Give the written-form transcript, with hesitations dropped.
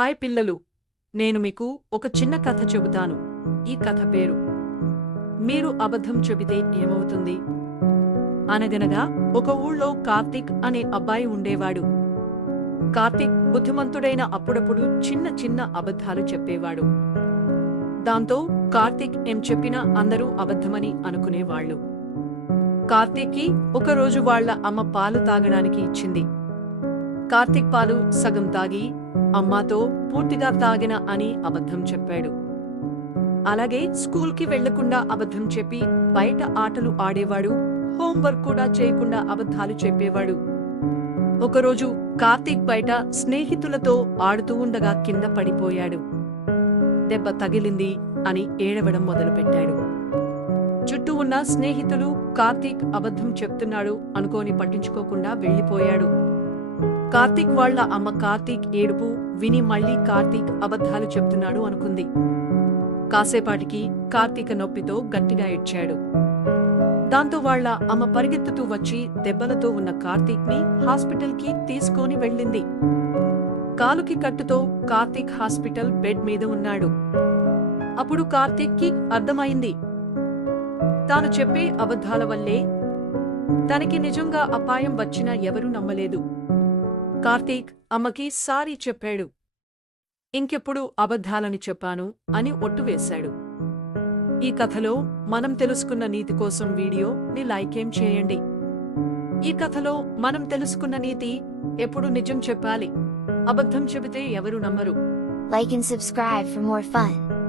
Hi పిల్లలు, నేను మీకు ఒక చిన్న కథ చెబుతాను. ఈ కథ పేరు మీరు అబద్ధం చెబితే ఏమవుతుంది. అనగనగా ఒక ఊళ్ళో కార్తీక్ అనే అబ్బాయి ఉండేవాడు. కార్తీక్ బుద్ధిమంతుడైన అప్పుడప్పుడు చిన్న చిన్న అబద్ధాలు చెప్పేవాడు. దాంతో కార్తీక్ ఏం చెప్పినా అందరూ అబద్ధమని అనుకునేవాళ్లు. కార్తీక్కి ఒకరోజు వాళ్ల అమ్మ పాలు తాగడానికి ఇచ్చింది. కార్తీక్ పాలు సగం తాగి అమ్మాతో పూర్తిగా తాగిన అని అబద్ధం చెప్పాడు. అలాగే స్కూల్కి వెళ్లకుండా అబద్ధం చెప్పి బయట ఆటలు ఆడేవాడు. హోంవర్క్ కూడా చేయకుండా అబద్ధాలు చెప్పేవాడు. ఒకరోజు కార్తీక్ బయట స్నేహితులతో ఆడుతూ ఉండగా కింద పడిపోయాడు. దెబ్బ తగిలింది అని ఏడవడం మొదలుపెట్టాడు. చుట్టూ ఉన్న స్నేహితులు కార్తీక్ అబద్ధం చెప్తున్నాడు అనుకోని పట్టించుకోకుండా వెళ్లిపోయాడు. కార్తీక్ వాళ్ల అమ్మ కార్తీక్ ఏడుపు విని మళ్లీ కార్తీక్ అబద్ధాలు చెప్తున్నాడు అనుకుంది. కాసేపాటికి కార్తీక్ నొప్పితో గట్టిగా ఏడ్చాడు. దాంతో వాళ్ల అమ్మ పరిగెత్తుతూ వచ్చి దెబ్బలతో ఉన్న కార్తీక్ ని హాస్పిటల్ కి తీసుకొని వెళ్ళింది. కాలుకి కట్టుతో కార్తీక్ హాస్పిటల్ బెడ్ మీద ఉన్నాడు. అప్పుడు కార్తీక్ కి అర్థమైంది, తాను చెప్పే అబద్ధాల వల్లే తనకి నిజంగా అపాయం వచ్చినా ఎవరూ నమ్మలేదు. కార్తీక్ అమ్మకి సారీ చెప్పాడు. ఇంకెప్పుడు అబద్ధాలని చెప్పాను అని ఒట్టు వేశాడు. ఈ కథలో మనం తెలుసుకున్న నీతి కోసం వీడియోని లైక్ చేయండి. ఈ కథలో మనం తెలుసుకున్న నీతి, ఎప్పుడు నిజం చెప్పాలి, అబద్ధం చెబితే ఎవరు నమ్మరు. Like and subscribe for more fun.